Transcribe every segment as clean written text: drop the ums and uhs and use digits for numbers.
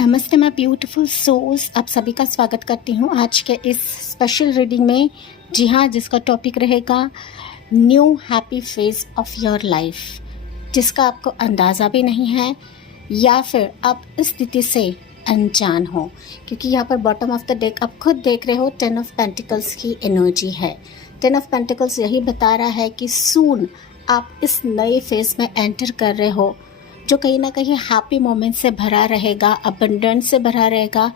नमस्ते my beautiful souls, आप सभी का स्वागत करती हूँ आज के इस स्पेशल रीडिंग में। जी हाँ, जिसका टॉपिक रहेगा new happy phase of your life, जिसका आपको अंदाज़ा भी नहीं है या फिर आप इस स्थिति से अनजान हो, क्योंकि यहाँ पर बॉटम ऑफ द डेक आप खुद देख रहे हो 10 ऑफ पेंटिकल्स की एनर्जी है। 10 ऑफ पेंटिकल्स यही बता रहा है कि सून आप इस नए फेज में एंटर कर रहे हो, जो कहीं ना कहीं हैप्पी मोमेंट से भरा रहेगा, अबंडेंस से भरा रहेगा,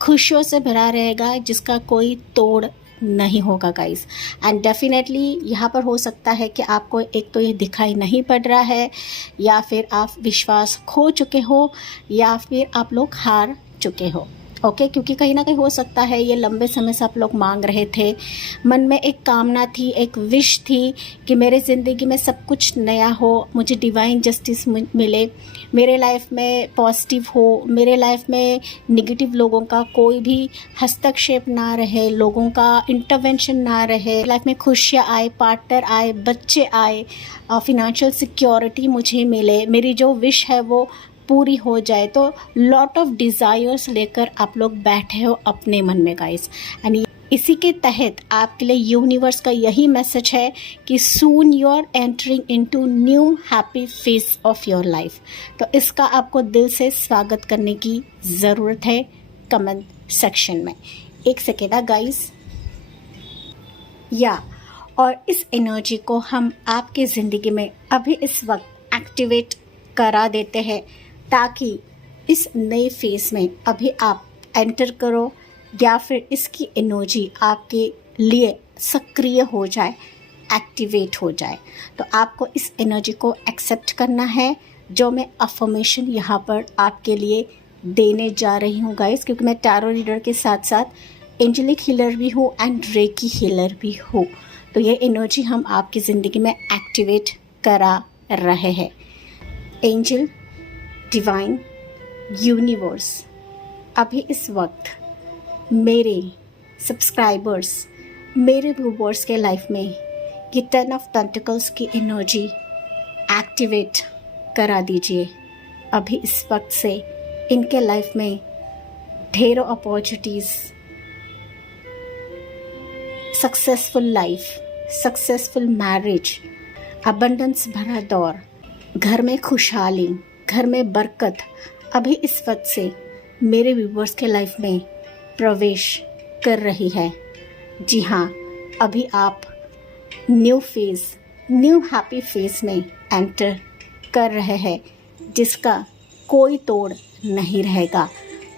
खुशियों से भरा रहेगा, जिसका कोई तोड़ नहीं होगा गाइस। एंड डेफिनेटली यहाँ पर हो सकता है कि आपको एक तो ये दिखाई नहीं पड़ रहा है, या फिर आप विश्वास खो चुके हो, या फिर आप लोग हार चुके हो। ओके, क्योंकि कहीं ना कहीं हो सकता है ये लंबे समय से आप लोग मांग रहे थे, मन में एक कामना थी, एक विश थी कि मेरे ज़िंदगी में सब कुछ नया हो, मुझे डिवाइन जस्टिस मिले, मेरे लाइफ में पॉजिटिव हो, मेरे लाइफ में नेगेटिव लोगों का कोई भी हस्तक्षेप ना रहे, लोगों का इंटरवेंशन ना रहे, लाइफ में खुशियाँ आए, पार्टनर आए, बच्चे आए, फिनेंशियल सिक्योरिटी मुझे मिले, मेरी जो विश है वो पूरी हो जाए। तो लॉट ऑफ डिज़ायर्स लेकर आप लोग बैठे हो अपने मन में गाइस। एंड इसी के तहत आपके लिए यूनिवर्स का यही मैसेज है कि soon you are entering into new happy phase of your life. तो इसका आपको दिल से स्वागत करने की ज़रूरत है कमेंट सेक्शन में। एक सेकेंड गाइस, और इस एनर्जी को हम आपके ज़िंदगी में अभी इस वक्त एक्टिवेट करा देते हैं, ताकि इस नए फेज में अभी आप एंटर करो, या फिर इसकी एनर्जी आपके लिए सक्रिय हो जाए, एक्टिवेट हो जाए। तो आपको इस एनर्जी को एक्सेप्ट करना है, जो मैं अफर्मेशन यहाँ पर आपके लिए देने जा रही हूँ गाइस, क्योंकि मैं टैरो रीडर के साथ साथ एंजेलिक हीलर भी हूँ एंड रेकी हीलर भी हूँ। तो ये एनर्जी हम आपकी ज़िंदगी में एक्टिवेट करा रहे हैं। एंजल, डिवाइन, यूनिवर्स अभी इस वक्त मेरे सब्सक्राइबर्स, मेरे व्यूअर्स के लाइफ में ये 10 ऑफ पेंटिकल्स की एनर्जी एक्टिवेट करा दीजिए। अभी इस वक्त से इनके लाइफ में ढेरों opportunities, successful life, successful marriage, abundance भरा दौर, घर में खुशहाली, घर में बरकत अभी इस वक्त से मेरे व्यूवर्स के लाइफ में प्रवेश कर रही है। जी हाँ, अभी आप new phase, new happy phase में एंटर कर रहे हैं, जिसका कोई तोड़ नहीं रहेगा।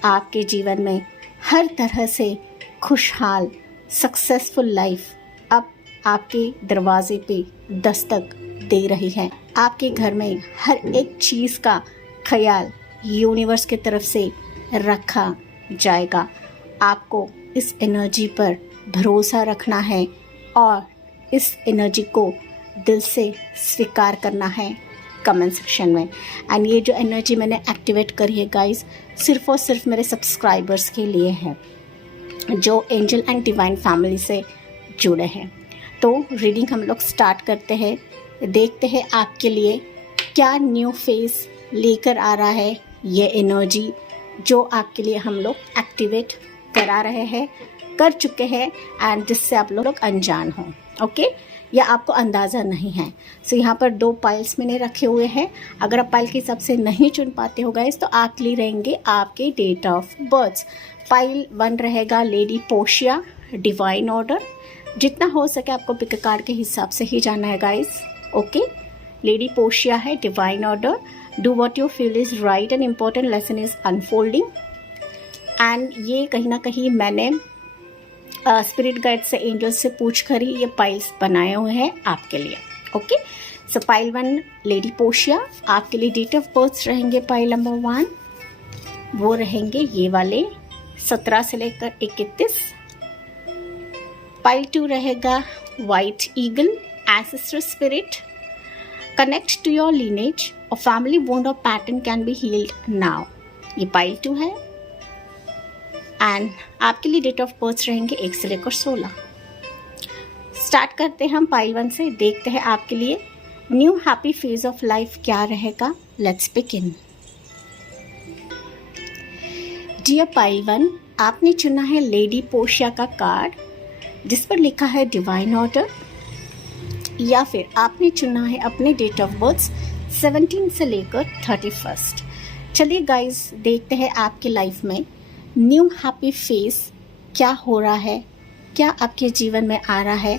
आपके जीवन में हर तरह से खुशहाल सक्सेसफुल लाइफ अब आपके दरवाजे पे दस्तक दे रही है। आपके घर में हर एक चीज़ का ख्याल यूनिवर्स की तरफ से रखा जाएगा। आपको इस एनर्जी पर भरोसा रखना है और इस एनर्जी को दिल से स्वीकार करना है कमेंट सेक्शन में। एंड ये जो एनर्जी मैंने एक्टिवेट करी है गाइस, सिर्फ़ और सिर्फ मेरे सब्सक्राइबर्स के लिए है, जो एंजल एंड डिवाइन फैमिली से जुड़े हैं। तो रीडिंग हम लोग स्टार्ट करते हैं, देखते हैं आपके लिए क्या न्यू फेज लेकर आ रहा है ये एनर्जी, जो आपके लिए हम लोग एक्टिवेट करा रहे हैं, कर चुके हैं, एंड जिससे आप लोग अनजान हो। ओके, या आपको अंदाज़ा नहीं है। सो यहाँ पर 2 पाइल्स मैंने रखे हुए हैं। अगर आप पाइल के हिसाब से नहीं चुन पाते हो गाइस, तो आपके लिए रहेंगे आपके डेट ऑफ बर्थ। पाइल 1 रहेगा लेडी पोशिया, डिवाइन ऑर्डर। जितना हो सके आपको पिक कार्ड के हिसाब से ही जाना है गाइस। ओके, लेडी पोशिया है, divine order. Do what you feel is right and important lesson is unfolding. And ये कहीं ना कहीं मैंने स्पिरिट गाइड से, एंजल से पूछ कर ही ये पाइल्स बनाए हुए हैं आपके लिए। ओके, सो पाइल 1 लेडी पोशिया, आपके लिए डेट ऑफ बर्थ रहेंगे पाइल नंबर 1, वो रहेंगे ये वाले 17 से लेकर 31। पाइल 2 रहेगा white eagle, ancestor spirit. Connect to your lineage, और फैमिली वोंड और pattern can be healed now. ये पाइल 2 है। एंड आपके लिए डेट ऑफ बर्थ रहेंगे 1 से लेकर 16। स्टार्ट करते हैं हम पाइल 1 से, देखते हैं आपके लिए new happy phase of life क्या रहेगा। Let's begin. Dear pile one, आपने चुना है लेडी पोशिया का कार्ड जिस पर लिखा है डिवाइन ऑर्डर, या फिर आपने चुना है अपने डेट ऑफ बर्थ 17 से लेकर 31। चलिए गाइस, देखते हैं आपके लाइफ में न्यू हैप्पी फेस क्या हो रहा है, क्या आपके जीवन में आ रहा है,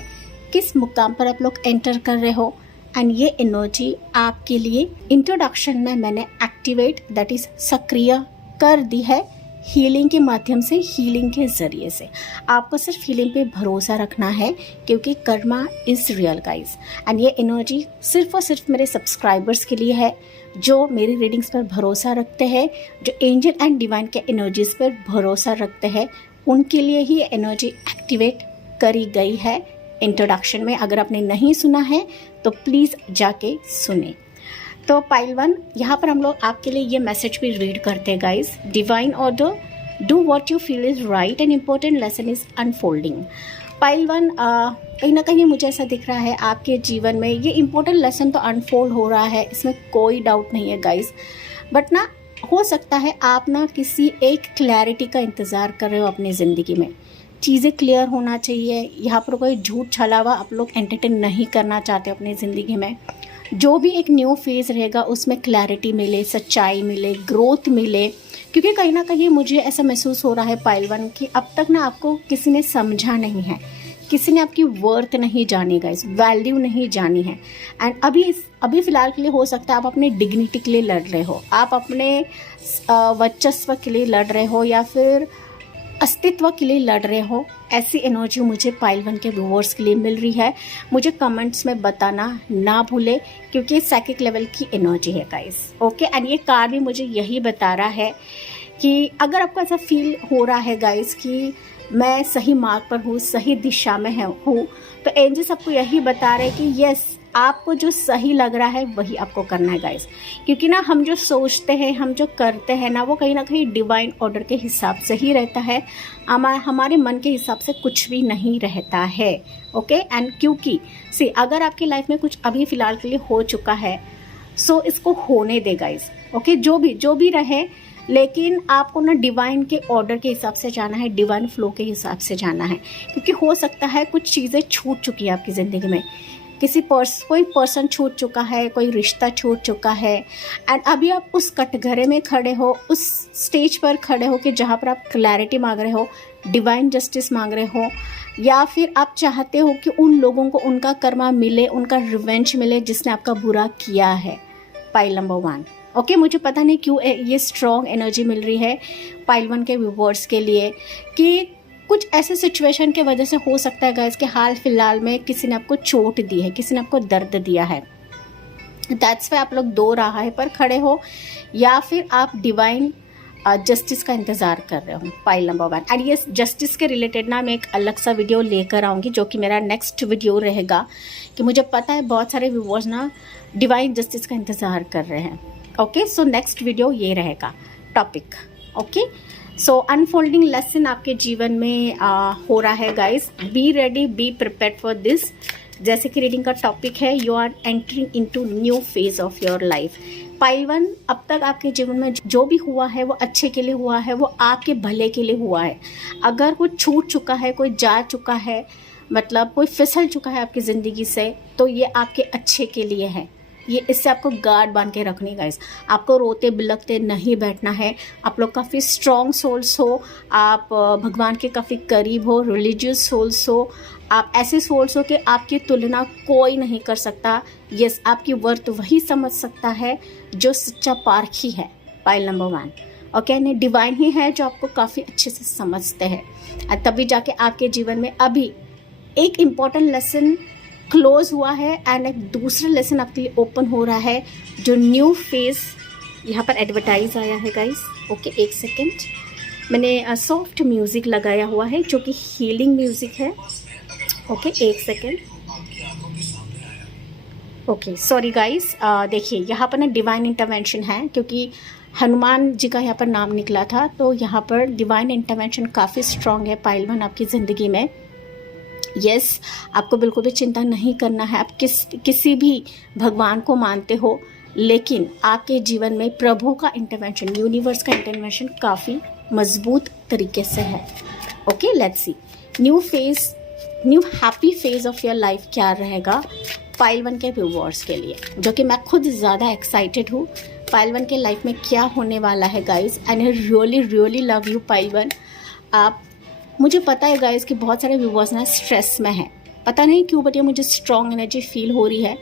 किस मुकाम पर आप लोग एंटर कर रहे हो। एंड ये एनर्जी आपके लिए इंट्रोडक्शन में मैंने एक्टिवेट दैट इज सक्रिय कर दी है हीलिंग के माध्यम से, हीलिंग के ज़रिए से। आपको सिर्फ हीलिंग पे भरोसा रखना है क्योंकि Karma is real guys. And ये एनर्जी सिर्फ और सिर्फ मेरे सब्सक्राइबर्स के लिए है जो मेरी रीडिंग्स पर भरोसा रखते हैं, जो एंजल एंड डिवाइन के एनर्जीज पर भरोसा रखते हैं, उनके लिए ही एनर्जी एक्टिवेट करी गई है इंट्रोडक्शन में। अगर आपने नहीं सुना है तो प्लीज़ जाके सुने। तो पाइल वन, यहाँ पर हम लोग आपके लिए ये मैसेज भी रीड करते हैं guys. Divine order, do what you feel is right and important lesson is unfolding. Pile one, कहीं ना कहीं मुझे ऐसा दिख रहा है आपके जीवन में ये इम्पोर्टेंट लेसन तो अनफोल्ड हो रहा है, इसमें कोई डाउट नहीं है गाइस। बट ना हो सकता है आप ना किसी एक क्लैरिटी का इंतज़ार कर रहे हो अपनी ज़िंदगी में। चीज़ें क्लियर होना चाहिए, यहाँ पर कोई झूठ छलावा आप लोग एंटरटेन नहीं करना चाहते अपनी ज़िंदगी में। जो भी एक न्यू फेज़ रहेगा उसमें क्लैरिटी मिले, सच्चाई मिले, ग्रोथ मिले। क्योंकि कहीं ना कहीं मुझे ऐसा महसूस हो रहा है पाइल वन कि अब तक ना आपको किसी ने समझा नहीं है, किसी ने आपकी वर्थ नहीं जानी गाइस, वैल्यू नहीं जानी है। एंड अभी फ़िलहाल के लिए हो सकता है आप अपने डिग्निटी के लिए लड़ रहे हो, आप अपने वर्चस्व के लिए लड़ रहे हो, या फिर अस्तित्व के लिए लड़ रहे हो। ऐसी एनर्जी मुझे पाइल वन के व्यूअर्स के लिए मिल रही है। मुझे कमेंट्स में बताना ना भूले क्योंकि साइकिक लेवल की एनर्जी है गाइस। ओके, एंड ये कार्ड भी मुझे यही बता रहा है कि अगर आपको ऐसा फील हो रहा है गाइस कि मैं सही मार्ग पर हूँ, सही दिशा में हूँ, तो एंजल्स आपको यही बता रहे हैं कि यस, आपको जो सही लग रहा है वही आपको करना है गाइस। क्योंकि ना हम जो सोचते हैं, हम जो करते हैं ना, वो कहीं ना कहीं डिवाइन ऑर्डर के हिसाब से ही रहता है। हमारे मन के हिसाब से कुछ भी नहीं रहता है। ओके, एंड क्योंकि अगर आपकी लाइफ में कुछ अभी फ़िलहाल के लिए हो चुका है, सो इसको होने दे गाइस। ओके, जो भी रहे, लेकिन आपको ना डिवाइन के ऑर्डर के हिसाब से जाना है, डिवाइन फ्लो के हिसाब से जाना है। क्योंकि हो सकता है कुछ चीज़ें छूट चुकी है आपकी ज़िंदगी में, कोई पर्सन छूट चुका है, कोई रिश्ता छूट चुका है। एंड अभी आप उस कटघरे में खड़े हो, उस स्टेज पर खड़े हो कि जहाँ पर आप क्लैरिटी मांग रहे हो, डिवाइन जस्टिस मांग रहे हो, या फिर आप चाहते हो कि उन लोगों को उनका कर्मा मिले, उनका रिवेंज मिले जिसने आपका बुरा किया है। Pile number one. ओके, मुझे पता नहीं क्यों ये स्ट्रॉन्ग एनर्जी मिल रही है पाइल वन के व्यूअर्स के लिए कि कुछ ऐसे सिचुएशन के वजह से हो सकता है गाइस कि हाल फिलहाल में किसी ने आपको चोट दी है, किसी ने आपको दर्द दिया है। दैट्स वाई आप लोग दो राह पर खड़े हो, या फिर आप डिवाइन जस्टिस का इंतज़ार कर रहे हो। Pile number one. एंड ये जस्टिस के रिलेटेड ना मैं एक अलग सा वीडियो लेकर आऊँगी जो कि मेरा नेक्स्ट वीडियो रहेगा, कि मुझे पता है बहुत सारे व्यूअर्स ना डिवाइन जस्टिस का इंतज़ार कर रहे हैं। ओके, सो नेक्स्ट वीडियो ये रहेगा topic. Okay, so unfolding lesson आपके जीवन में हो रहा है guys. Be ready, be prepared for this. जैसे कि रीडिंग का टॉपिक है, you are entering into new phase of your life. Pile one, अब तक आपके जीवन में जो भी हुआ है वो अच्छे के लिए हुआ है, वो आपके भले के लिए हुआ है। अगर कोई छूट चुका है, कोई जा चुका है, मतलब कोई फिसल चुका है आपकी ज़िंदगी से, तो ये आपके अच्छे के लिए है। ये इससे आपको गार्ड बांध के रखनी गाइस। आपको रोते बिलखते नहीं बैठना है। आप लोग काफ़ी स्ट्रॉन्ग सोल्स हो, आप भगवान के काफ़ी करीब हो, रिलीजियस सोल्स हो, आप ऐसे सोल्स हो कि आपकी तुलना कोई नहीं कर सकता। यस, आपकी वर्थ वही समझ सकता है जो सच्चा पारखी है। Pile number one. ओके, ने डिवाइन ही है जो आपको काफ़ी अच्छे से समझते हैं, और तभी जाके आपके जीवन में अभी एक इम्पॉर्टेंट लेसन क्लोज हुआ है एंड एक दूसरा लेसन आपके लिए ओपन हो रहा है, जो न्यू फेज यहाँ पर एडवर्टाइज आया है गाइस। ओके, एक सेकेंड, मैंने सॉफ्ट म्यूज़िक लगाया हुआ है जो कि हीलिंग म्यूज़िक है। ओके, एक सेकेंड। ओके, सॉरी गाइस, देखिए यहाँ पर ना डिवाइन इंटरवेंशन है, क्योंकि हनुमान जी का यहाँ पर नाम निकला था, तो यहाँ पर डिवाइन इंटरवेंशन काफ़ी स्ट्रॉन्ग है पाइल वन आपकी ज़िंदगी में। यस, आपको बिल्कुल भी चिंता नहीं करना है। आप किसी भी भगवान को मानते हो, लेकिन आपके जीवन में प्रभु का इंटरवेंशन, यूनिवर्स का इंटरवेंशन काफ़ी मजबूत तरीके से है। Okay, let's see new phase, new happy phase of your life क्या रहेगा पाइल 1 के व्यूअर्स के लिए, जो कि मैं खुद ज़्यादा एक्साइटेड हूँ। पाइल 1 के लाइफ में क्या होने वाला है guys, and I really really love you pile 1। आप, मुझे पता है गाइज कि बहुत सारे व्यूअर्स ना स्ट्रेस में हैं, पता नहीं क्यों, बट ये मुझे स्ट्रॉन्ग एनर्जी फील हो रही है।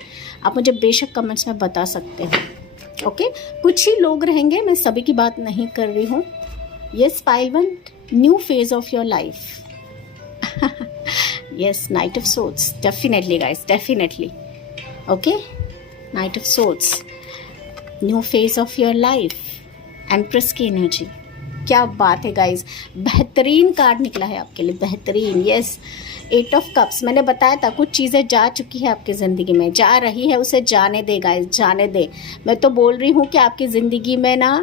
आप मुझे बेशक कमेंट्स में बता सकते हो। ओके, कुछ ही लोग रहेंगे, मैं सभी की बात नहीं कर रही हूँ। Yes pile 1, new phase of your life. yes, Knight of Swords, definitely guys, definitely. Okay, Knight of Swords, new phase of your life, Empress की एनर्जी, क्या बात है गाइज, बेहतरीन कार्ड निकला है आपके लिए, बेहतरीन। यस, 8 ऑफ कप्स, मैंने बताया था कुछ चीज़ें जा चुकी है आपकी ज़िंदगी में, जा रही है, उसे जाने दे गाइज, जाने दे। मैं तो बोल रही हूँ कि आपकी ज़िंदगी में ना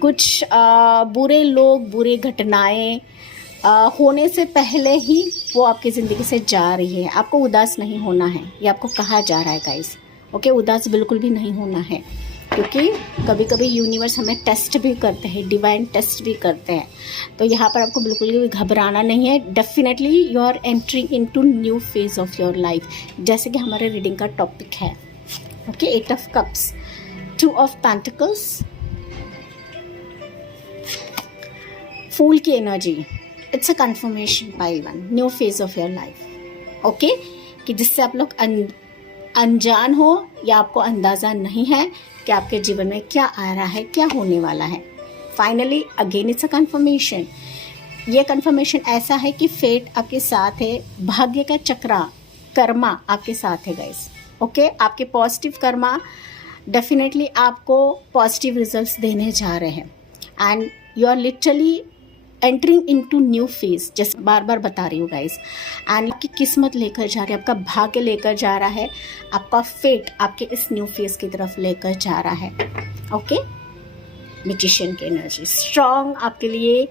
कुछ बुरे लोग, बुरी घटनाएं होने से पहले ही वो आपकी ज़िंदगी से जा रही है। आपको उदास नहीं होना है, ये आपको कहा जा रहा है गाइस। ओके, उदास बिल्कुल भी नहीं होना है, क्योंकि कभी कभी यूनिवर्स हमें टेस्ट भी करते हैं, डिवाइन टेस्ट भी करते हैं। तो यहाँ पर आपको बिल्कुल भी घबराना नहीं है। Definitely you are entering into new phase of your life, जैसे कि हमारे रीडिंग का टॉपिक है। Okay, 8 of cups, 2 of pentacles, fool की energy. It's a confirmation pile 1, new phase of your life. Okay, कि जिससे आप लोग अनजान हो या आपको अंदाज़ा नहीं है कि आपके जीवन में क्या आ रहा है, क्या होने वाला है। Finally again it's a conformation. ये कन्फर्मेशन ऐसा है कि फेट आपके साथ है, भाग्य का चक्रा, कर्मा आपके साथ है गाइस। ओके, आपके पॉजिटिव कर्मा डेफिनेटली आपको पॉजिटिव रिजल्ट्स देने जा रहे हैं, and you are literally entering into new phase, जैसे बार बार बता रही हूँ गाइस। एंड आपकी किस्मत लेकर जा रही है, आपका भाग्य लेकर जा रहा है, आपका फेट आपके इस न्यू फेज की तरफ लेकर जा रहा है। ओके, मैजिशियन की एनर्जी स्ट्रॉन्ग आपके लिए,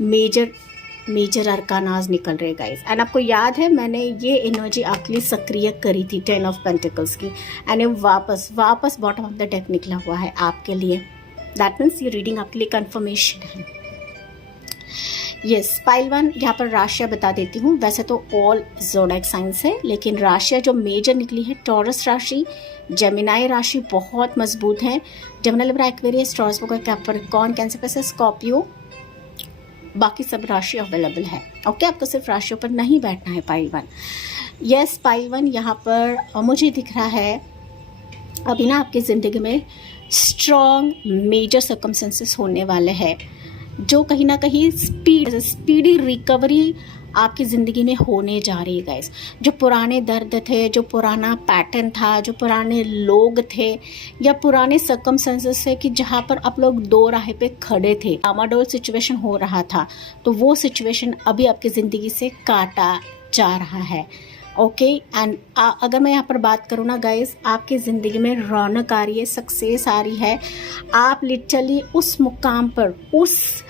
मेजर अरकानाज निकल रहे गाइस। एंड आपको याद है मैंने ये एनर्जी आपके लिए सक्रिय करी थी 10 ऑफ पेंटिकल्स की, एंड वापस बॉटम ऑफ द डेक निकला हुआ है आपके लिए। दैट मीन्स ये रीडिंग आपके लिए कंफर्मेशन है। यस, पाइल 1 यहाँ पर राशियाँ बता देती हूँ। वैसे तो ऑल ज़ोडिएक साइंस है, लेकिन राशियाँ जो मेजर निकली है, टॉरस राशि, जेमिनाई राशि बहुत मजबूत है। Gemini, Libra, Aquarius, taurus, Capricorn, cancer, पैसे, स्कॉर्पियो, बाकी सब राशि अवेलेबल है। ओके, आपको सिर्फ राशियों पर नहीं बैठना है पाइल 1। यस, पाइल 1 यहाँ पर मुझे दिख रहा है अभी ना आपकी ज़िंदगी में स्ट्रॉन्ग मेजर सर्कमस्टेंसेस होने वाले हैं, जो कहीं ना कहीं स्पीडी रिकवरी आपकी ज़िंदगी में होने जा रही है गाइस। जो पुराने दर्द थे, जो पुराना पैटर्न था, जो पुराने लोग थे या पुराने सर्कमस्टेंसेस है कि जहाँ पर आप लोग दो राह पे खड़े थे, डामाडोल सिचुएशन हो रहा था, तो वो सिचुएशन अभी आपकी ज़िंदगी से काटा जा रहा है। ओके, एंड अगर मैं यहाँ पर बात करूँ ना गाइस, आपकी ज़िंदगी में रौनक आ रही है, सक्सेस आ रही है। आप लिटरली उस मुकाम पर, उस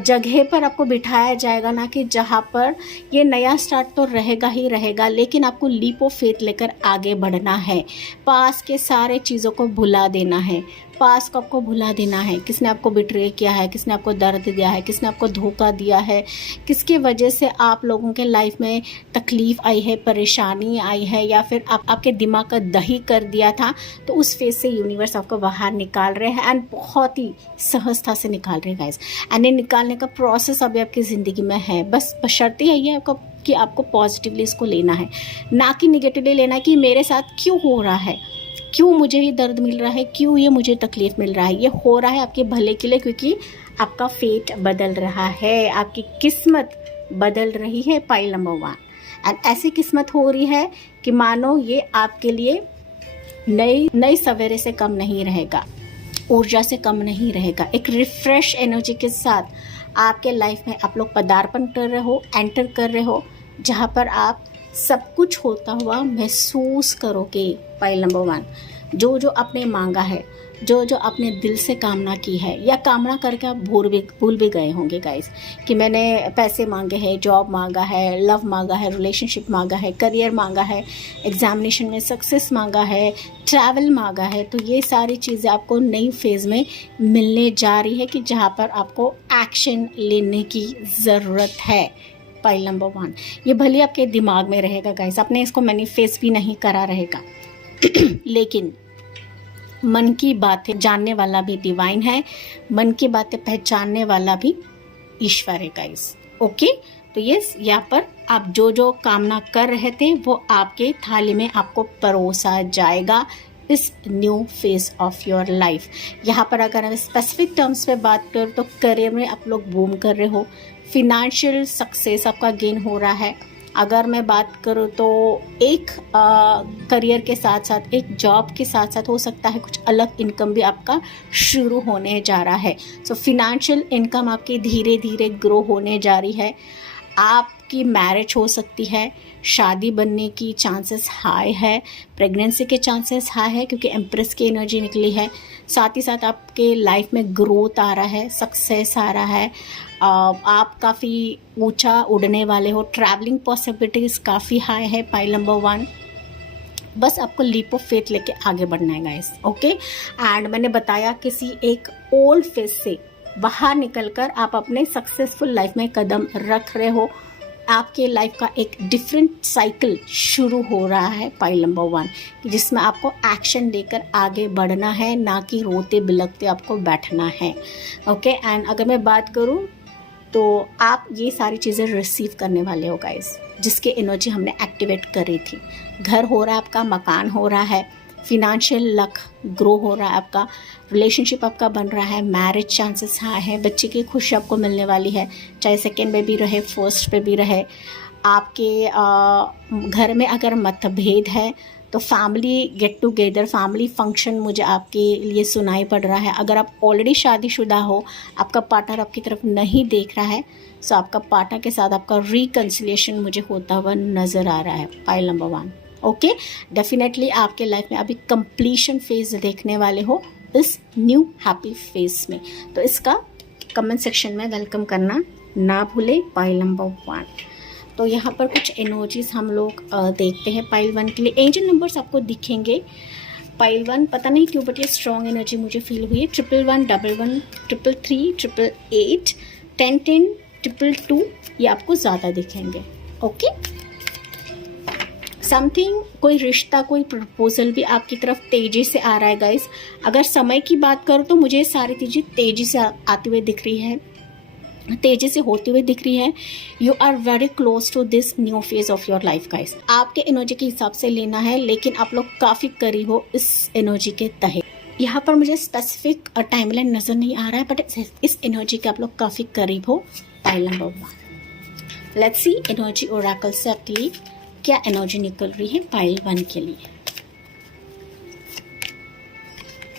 जगह पर आपको बिठाया जाएगा ना कि जहाँ पर ये नया स्टार्ट तो रहेगा ही रहेगा, लेकिन आपको लीप ऑफ फेथ लेकर आगे बढ़ना है। पास के सारे चीज़ों को भुला देना है, पास को आपको भुला देना है। किसने आपको बिट्रे किया है, किसने आपको दर्द दिया है, किसने आपको धोखा दिया है, किसके वजह से आप लोगों के लाइफ में तकलीफ़ आई है, परेशानी आई है, या फिर आपके दिमाग का दही कर दिया था, तो उस फेज से यूनिवर्स आपको बाहर निकाल रहे हैं, एंड बहुत ही सहजता से निकाल रहे हैं गाइस। एंड ये निकालने का प्रोसेस अभी आपकी ज़िंदगी में है। बस बशर्ते यही है आपको कि आपको पॉजिटिवली इसको लेना है, ना कि निगेटिवली लेना है कि मेरे साथ क्यों हो रहा है, क्यों मुझे ही दर्द मिल रहा है, क्यों ये मुझे तकलीफ़ मिल रहा है। ये हो रहा है आपके भले के लिए, क्योंकि आपका फेट बदल रहा है, आपकी किस्मत बदल रही है पाइल नंबर 1। एंड ऐसी किस्मत हो रही है कि मानो ये आपके लिए नई सवेरे से कम नहीं रहेगा, ऊर्जा से कम नहीं रहेगा। एक रिफ्रेश एनर्जी के साथ आपके लाइफ में आप लोग पदार्पण कर रहे हो, एंटर कर रहे हो, जहाँ पर आप सब कुछ होता हुआ महसूस करोगे। पाइल नंबर 1, जो आपने मांगा है, जो जो आपने दिल से कामना की है या कामना करके आप भूल भी गए होंगे गाइस, कि मैंने पैसे मांगे हैं, जॉब मांगा है, लव मांगा है, रिलेशनशिप मांगा है, करियर मांगा है, एग्जामिनेशन में सक्सेस मांगा है, ट्रैवल मांगा है। तो ये सारी चीज़ें आपको नई फेज़ में मिलने जा रही है कि जहाँ पर आपको एक्शन लेने की ज़रूरत है। पाइल नंबर 1, ये भले आपके दिमाग में रहेगा गाइस, आपने इसको मैनिफेस्ट भी नहीं करा रहेगा लेकिन मन की बातें जानने वाला भी डिवाइन है, मन की बातें पहचानने वाला भी ईश्वर है गाइस। ओके, तो यस, यहाँ पर आप जो जो कामना कर रहे थे वो आपके थाली में आपको परोसा जाएगा इस new phase of your life. यहाँ पर अगर हम स्पेसिफिक टर्म्स पे बात करें तो करियर में आप लोग बूम कर रहे हो, फिनेंशियल सक्सेस आपका गेन हो रहा है। अगर मैं बात करूँ तो एक करियर के साथ साथ एक जॉब के साथ साथ हो सकता है कुछ अलग इनकम भी आपका शुरू होने जा रहा है। सो फिनेंशियल इनकम आपकी धीरे धीरे ग्रो होने जा रही है। आपकी मैरिज हो सकती है, शादी बनने की चांसेस हाई है, प्रेगनेंसी के चांसेस हाई है क्योंकि एम्प्रेस की एनर्जी निकली है। साथ ही साथ आपके लाइफ में ग्रोथ आ रहा है, सक्सेस आ रहा है, आप काफ़ी ऊंचा उड़ने वाले हो, ट्रैवलिंग पॉसिबिलिटीज़ काफ़ी हाई है। पाइल नंबर 1, बस आपको लीप ऑफ फेथ लेके आगे बढ़ना है गाइस। ओके, एंड मैंने बताया किसी एक ओल्ड फेज से बाहर निकलकर आप अपने सक्सेसफुल लाइफ में कदम रख रहे हो। आपके लाइफ का एक डिफरेंट साइकिल शुरू हो रहा है पाइल नंबर 1, जिसमें आपको एक्शन लेकर आगे बढ़ना है, ना कि रोते बिलखते आपको बैठना है। ओके, एंड अगर मैं बात करूं तो आप ये सारी चीज़ें रिसीव करने वाले हो गाइस, जिसके एनर्जी हमने एक्टिवेट करी थी। घर हो रहा है आपका, मकान हो रहा है, फिनेंशियल लक ग्रो हो रहा है आपका, रिलेशनशिप आपका बन रहा है, मैरिज चांसेस हाई है, बच्चे की खुशी आपको मिलने वाली है, चाहे सेकेंड बेबी रहे, फर्स्ट बेबी रहे। आपके घर में अगर मतभेद है तो family get together, family function मुझे आपके लिए सुनाई पड़ रहा है। अगर आप ऑलरेडी शादीशुदा हो, आपका पार्टनर आपकी तरफ नहीं देख रहा है, सो आपका पार्टनर के साथ आपका रिकन्सिलिएशन मुझे होता हुआ नज़र आ रहा है। पाइल नंबर 1, ओके, डेफिनेटली आपके लाइफ में अभी कंप्लीशन फेज देखने वाले हो इस न्यू हैप्पी फेज में। तो इसका कमेंट सेक्शन में वेलकम करना ना भूले। पाइल नंबर 1, तो यहाँ पर कुछ एनर्जीज हम लोग देखते हैं पाइल 1 के लिए। एंजल नंबर्स आपको दिखेंगे पाइल 1, पता नहीं क्यों बट ये स्ट्रॉन्ग एनर्जी मुझे फील हुई है। 1111, 11, 333, 888, 1010, 222 ये आपको ज़्यादा दिखेंगे। ओके, समथिंग, कोई रिश्ता, कोई प्रपोजल भी आपकी तरफ तेजी से आ रहा है गाइस। अगर समय की बात करूँ तो मुझे सारी चीज़ें तेजी से आती हुई दिख रही है, तेजी से होती हुई दिख रही है। You are very close to this new phase of your life guys. आपके एनर्जी के हिसाब से लेना है, लेकिन आप लोग काफ़ी करीब हो इस एनर्जी के तहत। यहाँ पर मुझे स्पेसिफिक टाइमलाइन नज़र नहीं आ रहा है, बट इस एनर्जी के आप लोग काफ़ी करीब हो। Pile number 1, let's see energy Oracle से आपके क्या एनर्जी निकल रही है पाइल 1 के लिए।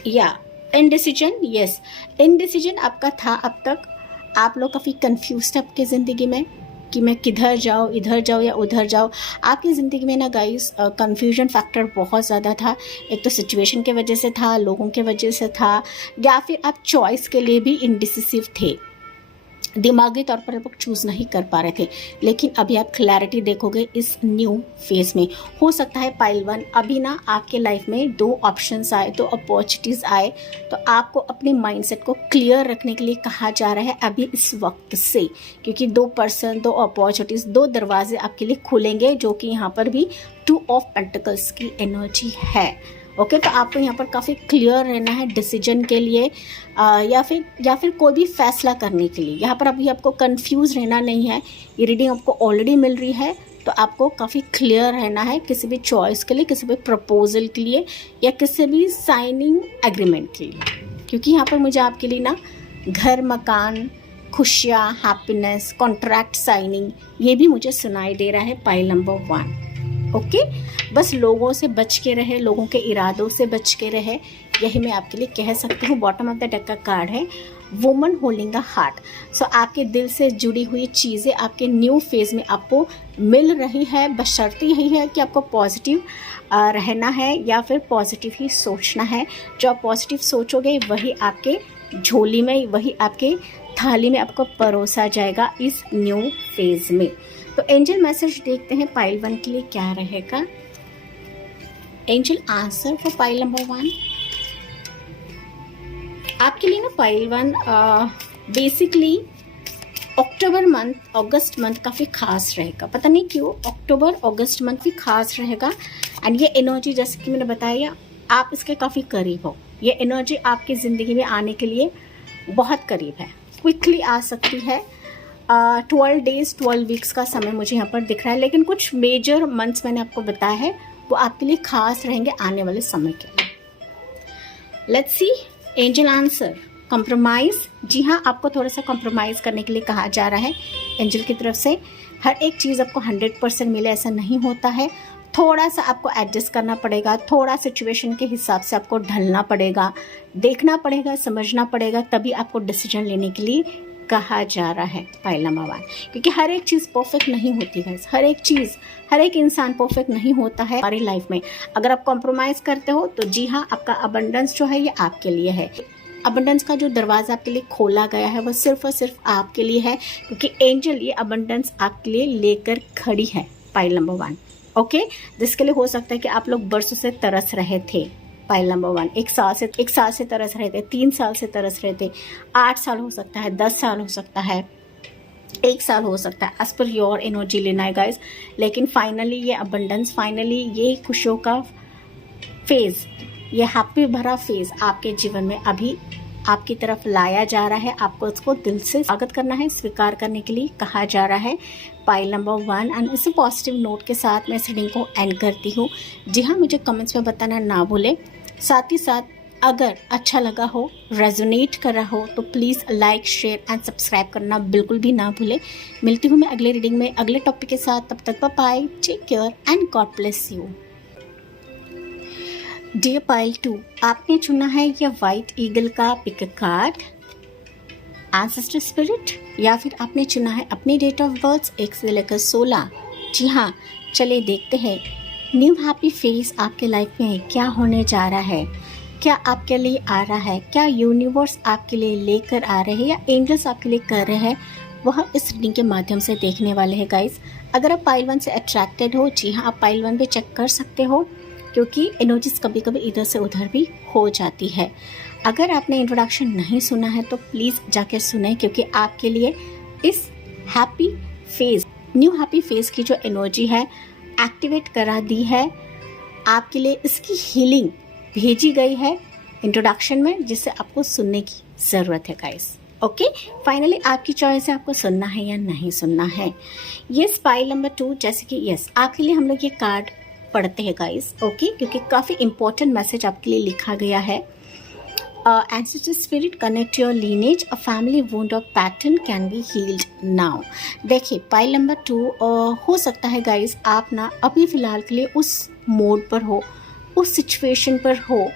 या इनडिसीजन, यस, इनडिसीजन आपका था अब तक। आप लोग काफ़ी कंफ्यूज थे आपकी ज़िंदगी में कि मैं किधर जाऊँ, इधर जाऊँ या उधर जाऊँ। आपकी ज़िंदगी में ना गाइस कंफ्यूजन फैक्टर बहुत ज़्यादा था। एक तो सिचुएशन के वजह से था, लोगों के वजह से था, या फिर आप चॉइस के लिए भी इनडिसिसिव थे, दिमागी तौर पर आप चूज़ नहीं कर पा रहे थे। लेकिन अभी आप क्लैरिटी देखोगे इस न्यू फेज में। हो सकता है पाइल 1 अभी ना आपके लाइफ में 2 ऑप्शंस आए, 2 अपॉर्चुनिटीज़ आए, तो आपको अपने माइंडसेट को क्लियर रखने के लिए कहा जा रहा है अभी इस वक्त से, क्योंकि 2 पर्सन, 2 अपॉर्चुनिटीज़, 2 दरवाजे आपके लिए खुलेंगे, जो कि यहाँ पर भी 2 ऑफ पेंटिकल्स की एनर्जी है। ओके, तो आपको यहाँ पर काफ़ी क्लियर रहना है डिसीजन के लिए, या फिर कोई भी फैसला करने के लिए। यहाँ पर अभी आपको कंफ्यूज रहना नहीं है। ये रीडिंग आपको ऑलरेडी मिल रही है, तो आपको काफ़ी क्लियर रहना है किसी भी चॉइस के लिए, किसी भी प्रपोजल के लिए, या किसी भी साइनिंग एग्रीमेंट के लिए, क्योंकि यहाँ पर मुझे आपके लिए ना घर, मकान, खुशियाँ, हैप्पीनेस, कॉन्ट्रैक्ट साइनिंग, ये भी मुझे सुनाई दे रहा है पाइल नंबर 1। ओके, बस लोगों से बच के रहे, लोगों के इरादों से बच के रहे, यही मैं आपके लिए कह सकती हूँ। बॉटम ऑफ द डेक का कार्ड है वुमन होल्डिंग अ हार्ट। सो आपके दिल से जुड़ी हुई चीज़ें आपके न्यू फेज में आपको मिल रही है, बशर्ते यही है कि आपको पॉजिटिव रहना है या फिर पॉजिटिव ही सोचना है। जो आप पॉजिटिव सोचोगे वही आपके झोली में, वही आपके थाली में आपको परोसा जाएगा इस न्यू फेज में। तो एंजल मैसेज देखते हैं पाइल 1 के लिए क्या रहेगा। Angel answer for pile number 1 आपके लिए ना, पाइल 1 बेसिकली अक्टूबर मंथ, अगस्त मंथ काफ़ी खास रहेगा। पता नहीं क्यों अक्टूबर अगस्त मंथ भी खास रहेगा। एंड ये एनर्जी, जैसे कि मैंने बताया, आप इसके काफ़ी करीब हो। ये एनर्जी आपकी ज़िंदगी में आने के लिए बहुत करीब है, क्विकली आ सकती है। 12 डेज 12 वीक्स का समय मुझे यहाँ पर दिख रहा है, लेकिन कुछ मेजर मंथ्स मैंने आपको बताया है वो आपके लिए खास रहेंगे आने वाले समय के। Let's see angel answer. Compromise, जी हाँ, आपको थोड़ा सा कॉम्प्रोमाइज़ करने के लिए कहा जा रहा है एंजल की तरफ से। हर एक चीज़ आपको 100% मिले ऐसा नहीं होता है। थोड़ा सा आपको एडजस्ट करना पड़ेगा, थोड़ा सिचुएशन के हिसाब से आपको ढलना पड़ेगा, देखना पड़ेगा, समझना पड़ेगा, तभी आपको डिसीजन लेने के लिए कहा जा रहा है पाइल नंबर 1। क्योंकि हर एक चीज़ परफेक्ट नहीं होती है, हर एक चीज़, हर एक इंसान परफेक्ट नहीं होता है हमारी लाइफ में। अगर आप कॉम्प्रोमाइज़ करते हो तो जी हाँ, आपका अबंडेंस जो है ये आपके लिए है। अबंडेंस का जो दरवाज़ा आपके लिए खोला गया है वो सिर्फ और सिर्फ आपके लिए है, क्योंकि एंजल ये अबंडेंस आपके लिए लेकर खड़ी है पाइल नंबर 1। ओके, जिसके लिए हो सकता है कि आप लोग बरसों से तरस रहे थे। पाइल नंबर 1 एक साल से तरस रहे थे, 3 साल से तरस रहे थे, 8 साल हो सकता है, 10 साल हो सकता है, 1 साल हो सकता है, एज पर योर एनर्जी लेना है गाइज। लेकिन फाइनली ये अबंडेंस, फाइनली ये खुशियों का फेज, ये हैप्पी भरा फेज आपके जीवन में अभी आपकी तरफ लाया जा रहा है। आपको उसको दिल से स्वागत करना है, स्वीकार करने के लिए कहा जा रहा है पाइल नंबर 1। एंड इसी पॉजिटिव नोट के साथ मैं इस रीडिंग को एंड करती हूँ। जी हाँ, मुझे कमेंट्स में बताना ना भूलें। साथ ही साथ अगर अच्छा लगा हो, रेजोनेट कर रहा हो, तो please like, share and subscribe करना बिल्कुल भी ना भूलें। मिलती हूँ मैं अगले रीडिंग में अगले टॉपिक के साथ। तब तक bye, take care and God bless you. Dear pile 2, आपने चुना है ये वाइट ईगल का पिक कार्ड, एंसेस्टर स्पिरिट, या फिर आपने चुना है अपनी डेट ऑफ बर्थ 1 से लेकर 16। जी हाँ, चलिए देखते हैं न्यू हैप्पी फेस आपके लाइफ में क्या होने जा रहा है, क्या आपके लिए आ रहा है, क्या यूनिवर्स आपके लिए लेकर आ रहे हैं या एंजल्स आपके लिए कर रहे हैं, वह इस रीडिंग के माध्यम से देखने वाले हैं गाइस। अगर आप पाइल 1 से अट्रैक्टेड हो, जी हाँ, आप पाइल 1 भी चेक कर सकते हो, क्योंकि एनर्जीज कभी कभी इधर से उधर भी हो जाती है। अगर आपने इंट्रोडक्शन नहीं सुना है तो प्लीज़ जाके सुने, क्योंकि आपके लिए इस happy phase, new happy phase की जो एनर्जी है एक्टिवेट करा दी है, आपके लिए इसकी हीलिंग भेजी गई है इंट्रोडक्शन में, जिससे आपको सुनने की ज़रूरत है गाइस। ओके, फाइनली आपकी चॉइस है, आपको सुनना है या नहीं सुनना है। यस, पाइल नंबर 2, जैसे कि यस, आपके लिए हम लोग ये कार्ड पढ़ते हैं गाइस। ओके, क्योंकि काफ़ी इंपॉर्टेंट मैसेज आपके लिए लिखा गया है। Ancestor spirit, connect your lineage, a family wound or pattern can be healed now। देखिए पाइल नंबर 2, हो सकता है गाइस आप ना अभी फ़िलहाल के लिए उस मोड पर हो, उस सिचुएशन पर हो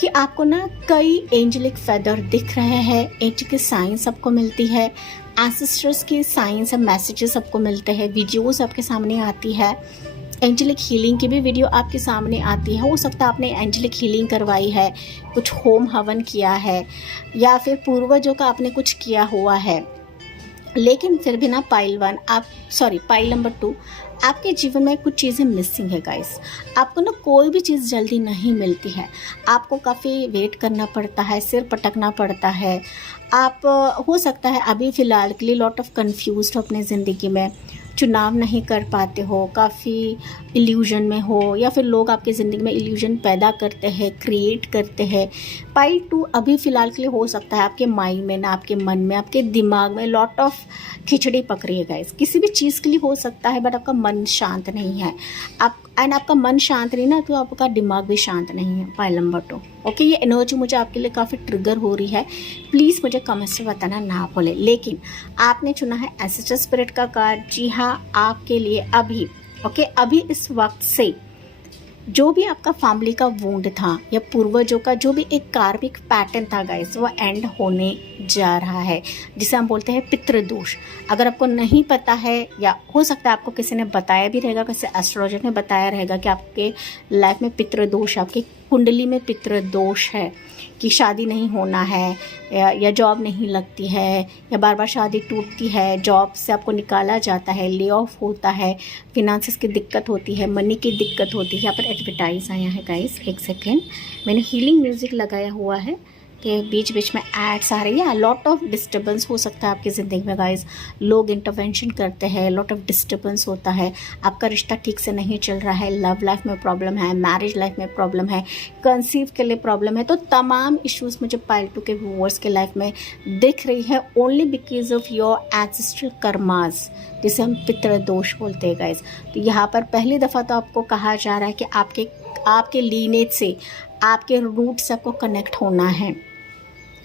कि आपको ना कई एंजेलिक फेदर दिख रहे हैं, एंजल की साइंस आपको मिलती है, एंसेस्टर्स की साइंस और मैसेजेस आपको मिलते हैं, वीडियोस आपके सामने आती है, एंजेलिक हीलिंग की भी वीडियो आपके सामने आती है। हो सकता है आपने एंजेलिक हीलिंग करवाई है, कुछ होम हवन किया है, या फिर पूर्वजों का आपने कुछ किया हुआ है, लेकिन फिर भी ना पाइल नंबर 2, आपके जीवन में कुछ चीज़ें मिसिंग है गाइस। आपको ना कोई भी चीज़ जल्दी नहीं मिलती है, आपको काफ़ी वेट करना पड़ता है, सिर पटकना पड़ता है। आप हो सकता है अभी फ़िलहाल के लिए लॉट ऑफ कन्फ्यूज्ड हो अपने ज़िंदगी में, चुनाव नहीं कर पाते हो, काफ़ी इल्यूजन में हो, या फिर लोग आपकी ज़िंदगी में इल्यूजन पैदा करते हैं, क्रिएट करते हैं। पाइल 2 अभी फ़िलहाल के लिए हो सकता है आपके माइंड में ना, आपके मन में, आपके दिमाग में लॉट ऑफ खिचड़ी पक रही है गाइस। किसी भी चीज़ के लिए हो सकता है, बट आपका मन शांत नहीं है, आपका मन शांत नहीं ना, तो आपका दिमाग भी शांत नहीं है। पाइल नंबर 2, ओके, ये एनर्जी मुझे आपके लिए काफ़ी ट्रिगर हो रही है, प्लीज़ मुझे कमेंट्स में बताना ना भूलें। लेकिन आपने चुना है एंसेस्टर स्पिरिट का कार्ड। जी हाँ, आपके लिए अभी, ओके, अभी इस वक्त से जो भी आपका फैमिली का वुंड था या पूर्वजों का जो भी एक कार्मिक पैटर्न था गाइस, वो एंड होने जा रहा है, जिसे हम बोलते हैं पितृदोष। अगर आपको नहीं पता है या हो सकता है आपको किसी ने बताया भी रहेगा, किसी एस्ट्रोलॉजर ने बताया रहेगा कि आपके लाइफ में पितृदोष, आपकी कुंडली में पितृदोष है कि शादी नहीं होना है या जॉब नहीं लगती है या बार बार शादी टूटती है, जॉब से आपको निकाला जाता है, ले ऑफ होता है, फिनांसिस की दिक्कत होती है, मनी की दिक्कत होती है। यहाँ पर एडवर्टाइज आया है गाइस, एक सेकेंड, मैंने हीलिंग म्यूज़िक लगाया हुआ है कि बीच बीच में एड्स आ रही है। लॉट ऑफ डिस्टर्बेंस हो सकता है आपकी ज़िंदगी में गाइस, लोग इंटरवेंशन करते हैं, लॉट ऑफ डिस्टर्बेंस होता है, आपका रिश्ता ठीक से नहीं चल रहा है, लव लाइफ में प्रॉब्लम है, मैरिज लाइफ में प्रॉब्लम है, कंसीव के लिए प्रॉब्लम है। तो तमाम इश्यूज़ मुझे पाइल 2 के व्यूअर्स के लाइफ में दिख रही है only because of your ancestral karmas, जिसे हम पितृदोष बोलते हैं गाइस। तो यहाँ पर पहली दफ़ा तो आपको कहा जा रहा है कि आपके लीनेज से, आपके रूट से आपको कनेक्ट होना है।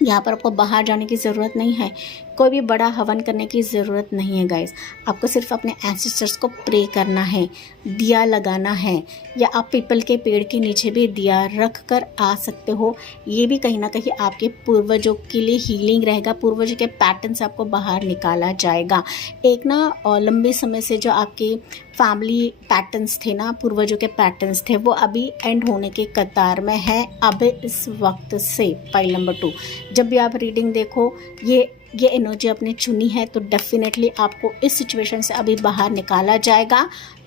यहाँ पर आपको बाहर जाने की ज़रूरत नहीं है, कोई भी बड़ा हवन करने की ज़रूरत नहीं है गाइस। आपको सिर्फ अपने एंसेस्टर्स को प्रे करना है, दिया लगाना है, या आप पीपल के पेड़ के नीचे भी दिया रख कर आ सकते हो। ये भी कहीं ना कहीं आपके पूर्वजों के लिए हीलिंग रहेगा, पूर्वजों के पैटर्न से आपको बाहर निकाला जाएगा। एक ना लंबे समय से जो आपके फैमिली पैटर्न्स थे ना, पूर्वजों के पैटर्न्स थे, वो अभी एंड होने के कतार में है अब इस वक्त से। पाइल नंबर 2, जब भी आप रीडिंग देखो, ये एनर्जी आपने चुनी है तो डेफिनेटली आपको इस सिचुएशन से अभी बाहर निकाला जाएगा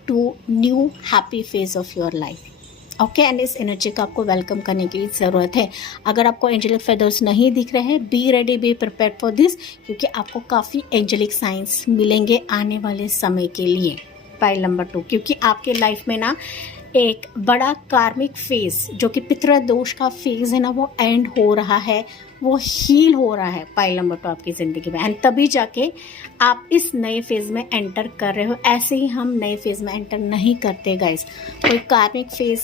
to new happy phase of your life. Okay, and इस एनर्जी का आपको वेलकम करने की ज़रूरत है। अगर आपको एंजेलिक फेदर्स नहीं दिख रहे हैं, B ready, be prepared for this, क्योंकि आपको काफ़ी एंजेलिक साइंस मिलेंगे आने वाले समय के लिए। पाइल नंबर 2, क्योंकि आपके लाइफ में ना एक बड़ा कार्मिक फेज, जो कि पितृदोष का फेज है ना, वो एंड हो रहा है, वो हील हो रहा है पाइल नंबर 2 आपकी ज़िंदगी में। एंड तभी जाके आप इस नए फेज़ में एंटर कर रहे हो। ऐसे ही हम नए फेज़ में एंटर नहीं करते गाइस। कोई कार्मिक फेज़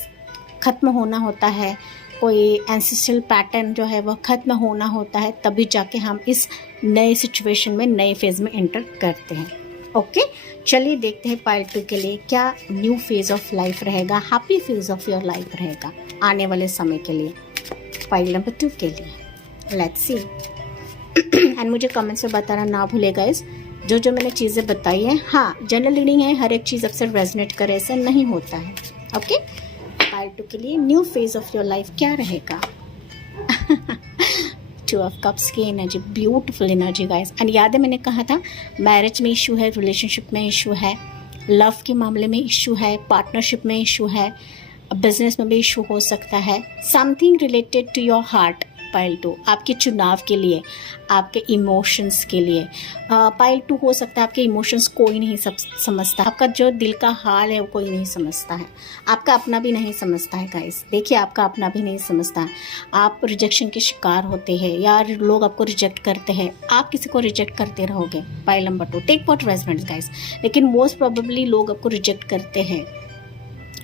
ख़त्म होना होता है, कोई एंसेस्ट्रल पैटर्न जो है वह ख़त्म होना होता है, तभी जाके हम इस नए सिचुएशन में, नए फेज़ में एंटर करते हैं। ओके, चलिए देखते हैं पाइल 2 के लिए क्या न्यू फेज़ ऑफ लाइफ रहेगा, happy phase of your life रहेगा आने वाले समय के लिए, पाइल नंबर 2 के लिए। Let's see. एंड मुझे कमेंट्स में बताना ना भूले गाइस, जो मैंने चीज़ें बताई हैं। हाँ, जनरल रीडिंग है, हर एक चीज़ अक्सर रेजोनेट करे, ऐसा नहीं होता है। ओके, पाइल 2 के लिए new phase of your life क्या रहेगा। 2 ऑफ कप्स की energy, beautiful energy guys. And याद है मैंने कहा था मैरिज में इशू है, रिलेशनशिप में इशू है, लव के मामले में इशू है, पार्टनरशिप में इशू है, बिजनेस में भी इशू हो सकता है, something related to your heart. Pile 2 आपके चुनाव के लिए, आपके इमोशंस के लिए। पाइल 2 हो सकता है आपके इमोशंस कोई नहीं समझता, आपका जो दिल का हाल है वो कोई नहीं समझता है, आपका अपना भी नहीं समझता है गाइस। देखिए, आपका अपना भी नहीं समझता है। आप रिजेक्शन के शिकार होते हैं या लोग आपको रिजेक्ट करते हैं, आप किसी को रिजेक्ट करते रहोगे। Pile number 2, take what resonates guys. लेकिन मोस्ट प्रोबेबली लोग आपको रिजेक्ट करते हैं,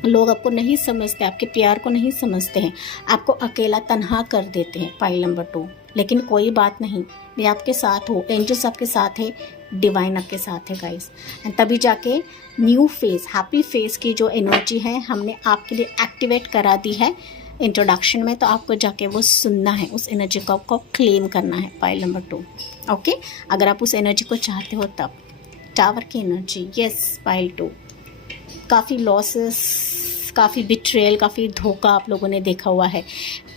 लोग आपको नहीं समझते, आपके प्यार को नहीं समझते हैं, आपको अकेला तन्हा कर देते हैं। पाइल नंबर 2, लेकिन कोई बात नहीं, मैं आपके साथ हूँ, एंजल्स आपके साथ है, डिवाइन आपके साथ है गाइस। एंड तभी जाके न्यू फेज, हैप्पी फेज की जो एनर्जी है हमने आपके लिए एक्टिवेट करा दी है इंट्रोडक्शन में, तो आपको जाके वो सुनना है, उस एनर्जी को आपको क्लेम करना है। पाइल नंबर 2, ओके, अगर आप उस एनर्जी को चाहते हो तब। टावर की एनर्जी, यस पाइल 2, काफ़ी लॉसेस, काफ़ी बिट्रेयल, काफ़ी धोखा आप लोगों ने देखा हुआ है।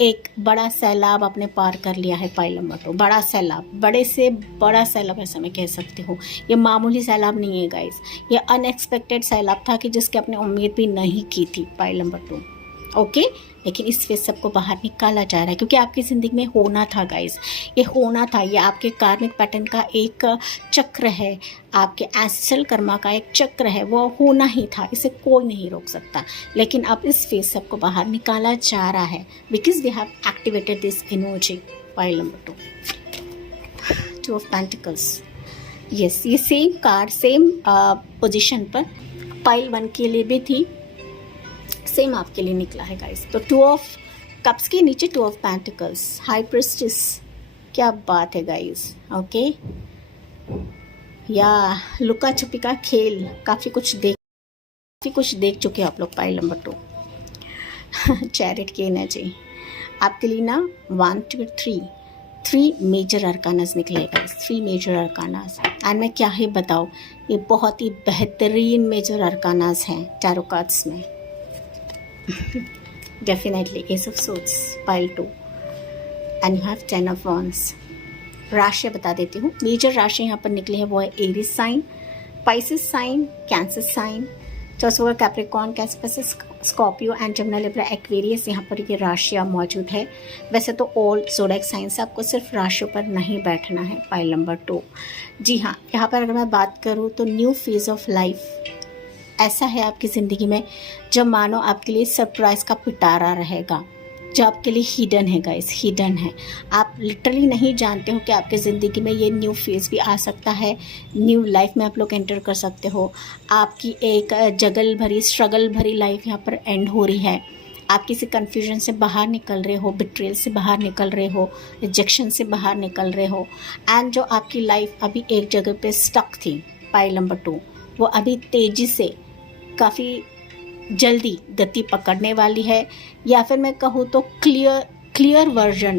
एक बड़ा सैलाब आपने पार कर लिया है। पाइल नंबर 2, बड़ा सैलाब, बड़े से बड़ा सैलाब ऐसा मैं कह सकती हूँ। ये मामूली सैलाब नहीं है गाइस, ये अनएक्सपेक्टेड सैलाब था कि जिसकी आपने उम्मीद भी नहीं की थी। पाइल नंबर 2, ओके, लेकिन इस फेज सबको बाहर निकाला जा रहा है, क्योंकि आपकी ज़िंदगी में होना था गाइस, ये होना था, ये आपके कार्मिक पैटर्न का एक चक्र है, आपके एंसेस्ट्रल कर्मा का एक चक्र है, वो होना ही था, इसे कोई नहीं रोक सकता। लेकिन अब इस फेज सबको बाहर निकाला जा रहा है because we have activated this energy. Pile number 2 of pentacles, yes, ये सेम कार्ड सेम पोजीशन पर पाइल 1 के लिए भी थी, सेम आपके लिए निकला है गाइस। तो 2 ऑफ कप्स के नीचे 2 ऑफ पेंटिकल्स, हाई प्रिस्टेस, क्या बात है गाइस। ओके, या लुका छुपी का खेल, काफ़ी कुछ देख चुके हैं आप लोग। पाइल नंबर 2, चैरिट की एनर्जी आपके लिए ना 1 to 3 मेजर अरकानास निकलेगा, 3 मेजर अरकानास। एंड मैं क्या ही बताऊँ, ये बहुत ही बेहतरीन मेजर अरकानास हैं टैरो कार्ड्स में। Definitely S of swords, pile 2 and you have 10 of wands. राशि बता देती हूँ, मेजर राशि यहाँ पर निकली है वो है Aries sign, Pisces sign, Cancer sign, Taurus, Capricorn, Capricorn, Scorpio and Gemini, Libra, Aquarius. यहाँ पर ये राशियाँ मौजूद है। वैसे तो ऑल ज़ोडिएक साइंस, आपको सिर्फ राशियों पर नहीं बैठना है। पाइल नंबर 2, जी हाँ, यहाँ पर अगर मैं बात करूँ तो न्यू फेज ऑफ लाइफ ऐसा है आपकी ज़िंदगी में जब मानो आपके लिए सरप्राइज़ का पिटारा रहेगा, जो आपके लिए हिडन है गाइस, हिडन है। आप लिटरली नहीं जानते हो कि आपके ज़िंदगी में ये न्यू फेज़ भी आ सकता है, न्यू लाइफ में आप लोग एंटर कर सकते हो। आपकी एक जगल भरी, स्ट्रगल भरी लाइफ यहाँ पर एंड हो रही है। आप किसी कन्फ्यूजन से बाहर निकल रहे हो, बिट्रेल से बाहर निकल रहे हो, रिजेक्शन से बाहर निकल रहे हो। एंड जो आपकी लाइफ अभी एक जगह पे स्टक थी, पाइल नंबर 2, वो अभी तेज़ी से काफ़ी जल्दी गति पकड़ने वाली है। या फिर मैं कहूँ तो क्लियर वर्जन,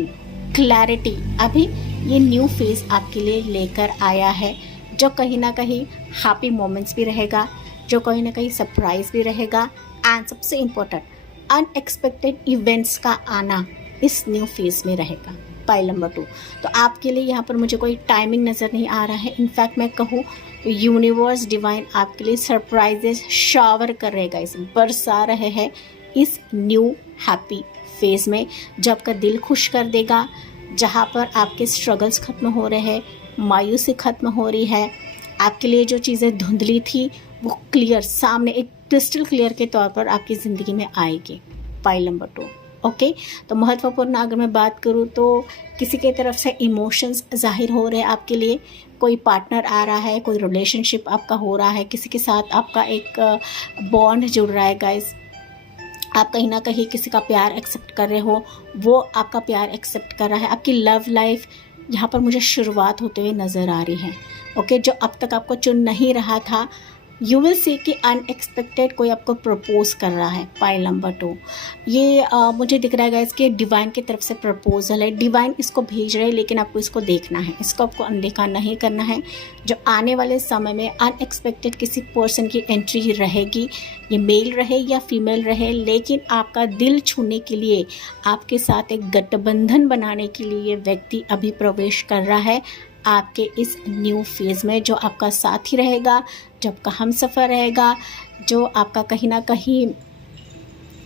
क्लैरिटी अभी ये न्यू फेज़ आपके लिए लेकर आया है, जो कहीं ना कहीं हैप्पी मोमेंट्स भी रहेगा, जो कहीं ना कहीं सरप्राइज भी रहेगा। एंड सबसे इम्पोर्टेंट, अनएक्सपेक्टेड इवेंट्स का आना इस न्यू फेज़ में रहेगा। पाइल नंबर 2, तो आपके लिए यहाँ पर मुझे कोई टाइमिंग नज़र नहीं आ रहा है। इनफैक्ट मैं कहूँ तो यूनिवर्स डिवाइन आपके लिए सरप्राइजेस शावर कर रहेगा, इस बरसा रहे हैं इस न्यू हैप्पी फेज़ में, जो आपका दिल खुश कर देगा, जहाँ पर आपके स्ट्रगल्स ख़त्म हो रहे हैं, मायूसी ख़त्म हो रही है। आपके लिए जो चीज़ें धुंधली थी वो क्लियर, सामने एक क्रिस्टल क्लियर के तौर पर आपकी ज़िंदगी में आएगी। Pile number 2, okay. तो महत्वपूर्ण अगर मैं बात करूँ तो किसी के तरफ से इमोशंस जाहिर हो रहे हैं आपके लिए, कोई पार्टनर आ रहा है, कोई रिलेशनशिप आपका हो रहा है, किसी के साथ आपका एक बॉन्ड जुड़ रहा है गाइस। आप कहीं ना कहीं किसी का प्यार एक्सेप्ट कर रहे हो, वो आपका प्यार एक्सेप्ट कर रहा है। आपकी लव लाइफ यहाँ पर मुझे शुरुआत होते हुए नज़र आ रही है, ओके। जो अब तक आपको चुन नहीं रहा था, यू विल सी कि अनएक्सपेक्टेड कोई आपको प्रपोज कर रहा है। पाइल नंबर 2, ये मुझे दिख रहा है गाइस कि डिवाइन की तरफ से प्रपोजल है, डिवाइन इसको भेज रहे हैं, लेकिन आपको इसको देखना है, इसको आपको अनदेखा नहीं करना है। जो आने वाले समय में अनएक्सपेक्टेड किसी पर्सन की एंट्री रहेगी, ये मेल रहे या फीमेल रहे, लेकिन आपका दिल छूने के लिए, आपके साथ एक गठबंधन बनाने के लिए ये व्यक्ति अभी प्रवेश कर रहा है आपके इस न्यू फेज़ में, जो आपका साथी रहेगा, जो आपका हमसफ़र रहेगा, जो आपका कहीं ना कहीं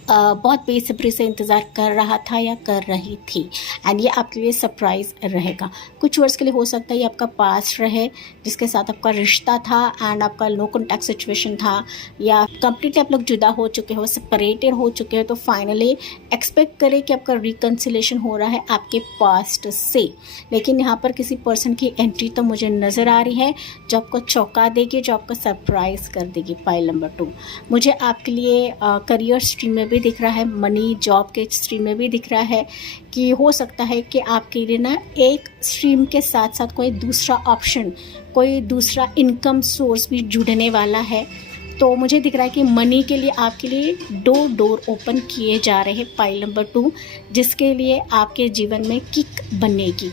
बहुत बेसब्री से इंतज़ार कर रहा था या कर रही थी। एंड ये आपके लिए सरप्राइज़ रहेगा। कुछ वर्ष के लिए हो सकता है ये आपका पास्ट रहे, जिसके साथ आपका रिश्ता था एंड आपका लो कॉन्टैक्ट सिचुएशन था, या कंप्लीटली आप लोग जुदा हो चुके हो, सेपरेटेड हो चुके हो। तो फाइनली एक्सपेक्ट करें कि आपका रिकन्सिलेशन हो रहा है आपके पास्ट से। लेकिन यहाँ पर किसी पर्सन की एंट्री तो मुझे नज़र आ रही है जो आपको चौंका देगी, जो आपको सरप्राइज़ कर देगी। पाइल नंबर 2, मुझे आपके लिए करियर स्ट्रीम में भी दिख रहा है, मनी जॉब के स्ट्रीम में भी दिख रहा है कि हो सकता है कि आपके लिए ना एक स्ट्रीम के साथ साथ कोई दूसरा ऑप्शन, कोई दूसरा इनकम सोर्स भी जुड़ने वाला है। तो मुझे दिख रहा है कि मनी के लिए आपके लिए डोर ओपन किए जा रहे हैं। पाइल नंबर 2, जिसके लिए आपके जीवन में किक बनेगी।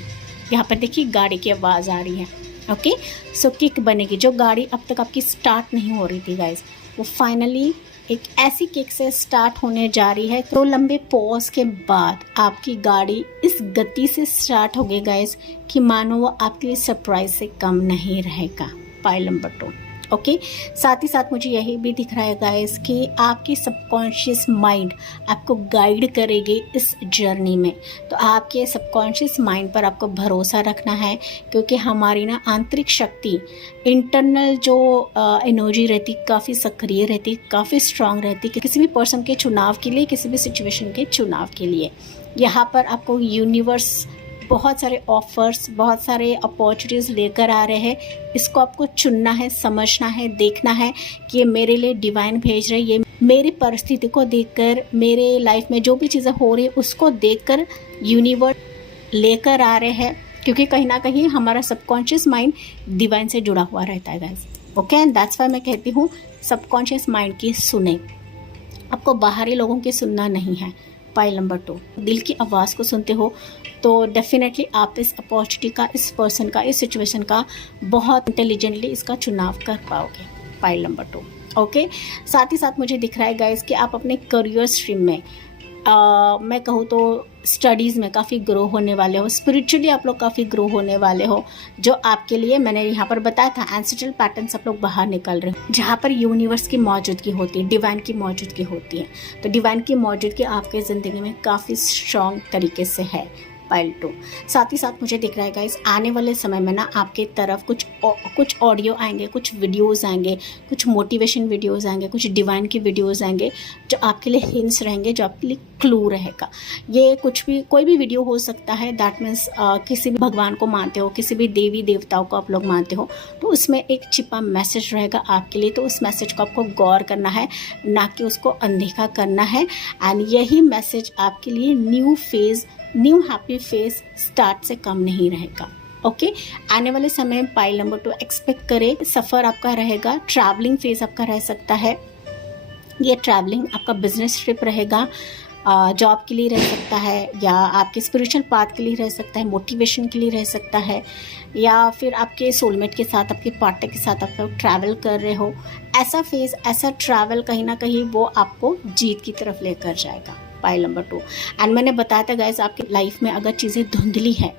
यहाँ पर देखिए गाड़ी की आवाज़ आ रही है, ओके। सो किक बनेगी, जो गाड़ी अब तक आपकी स्टार्ट नहीं हो रही थी गाइज, वो फाइनली एक ऐसी किक से स्टार्ट होने जा रही है। तो लंबे पॉज के बाद आपकी गाड़ी इस गति से स्टार्ट हो गई गाइस कि मानो वो आपके लिए सरप्राइज से कम नहीं रहेगा। Pile number 2, okay. साथ ही साथ मुझे यही भी दिख रहा है गाइस कि आपकी सबकॉन्शियस माइंड आपको गाइड करेगी इस जर्नी में। तो आपके सबकॉन्शियस माइंड पर आपको भरोसा रखना है, क्योंकि हमारी ना आंतरिक शक्ति, इंटरनल जो एनर्जी रहती, काफ़ी सक्रिय रहती, काफ़ी स्ट्रांग रहती कि किसी भी पर्सन के चुनाव के लिए, किसी भी सिचुएशन के चुनाव के लिए। यहाँ पर आपको यूनिवर्स बहुत सारे ऑफर्स, बहुत सारे अपॉर्चुनिटीज़ लेकर आ रहे हैं। इसको आपको चुनना है, समझना है, देखना है कि ये मेरे लिए डिवाइन भेज रहे हैं, ये मेरी परिस्थिति को देखकर, मेरे लाइफ में जो भी चीज़ें हो रही है उसको देखकर यूनिवर्स लेकर आ रहे हैं। क्योंकि कहीं ना कहीं हमारा सबकॉन्शियस माइंड डिवाइन से जुड़ा हुआ रहता है guys, okay. And that's why मैं कहती हूँ सबकॉन्शियस माइंड की सुने, आपको बाहरी लोगों की सुनना नहीं है। पाइल नंबर 2, दिल की आवाज़ को सुनते हो तो डेफिनेटली आप इस अपॉर्चुनिटी का, इस पर्सन का, इस सिचुएशन का बहुत इंटेलिजेंटली इसका चुनाव कर पाओगे। Pile number 2। ओके, साथ ही साथ मुझे दिख रहा है गाइस कि आप अपने करियर स्ट्रीम में मैं कहूँ तो स्टडीज़ में काफ़ी ग्रो होने वाले हो, स्पिरिचुअली आप लोग काफ़ी ग्रो होने वाले हो, जो आपके लिए मैंने यहाँ पर बताया था एंसेस्ट्रल पैटर्न्स आप लोग बाहर निकल रहे हो, जहाँ पर यूनिवर्स की मौजूदगी होती है, डिवाइन की मौजूदगी होती है। तो डिवाइन की मौजूदगी आपके ज़िंदगी में काफ़ी स्ट्रॉन्ग तरीके से है। पाइल 2। साथ ही साथ मुझे दिख रहा है गाइस आने वाले समय में ना आपके तरफ कुछ ऑडियो आएंगे, कुछ वीडियोस आएंगे, कुछ मोटिवेशन वीडियोस आएंगे, कुछ डिवाइन की वीडियोस आएंगे जो आपके लिए हिंट्स रहेंगे, जो आपके लिए क्लू रहेगा। ये कुछ भी, कोई भी वीडियो हो सकता है। दैट मीन्स किसी भी भगवान को मानते हो, किसी भी देवी देवताओं को आप लोग मानते हो, तो उसमें एक छिपा मैसेज रहेगा आपके लिए। तो उस मैसेज को आपको गौर करना है, ना कि उसको अनदेखा करना है। एंड यही मैसेज आपके लिए new phase, new happy phase start से कम नहीं रहेगा। ओके, आने वाले समय में पाइल नंबर 2 एक्सपेक्ट करें, सफ़र आपका रहेगा, ट्रैवलिंग फेज आपका रह सकता है। ये ट्रैवलिंग आपका बिजनेस ट्रिप रहेगा, जॉब के लिए रह सकता है, या आपके स्पिरिचुअल पाथ के लिए रह सकता है, मोटिवेशन के लिए रह सकता है, या फिर आपके सोलमेट के साथ, आपके पार्टनर के साथ आप लोग ट्रैवल कर रहे हो। ऐसा फेज, ऐसा ट्रैवल कहीं ना कहीं वो आपको जीत की तरफ लेकर जाएगा। Pile number 2। एंड मैंने बताया था गाइस आपकी लाइफ में अगर चीज़ें धुंधली है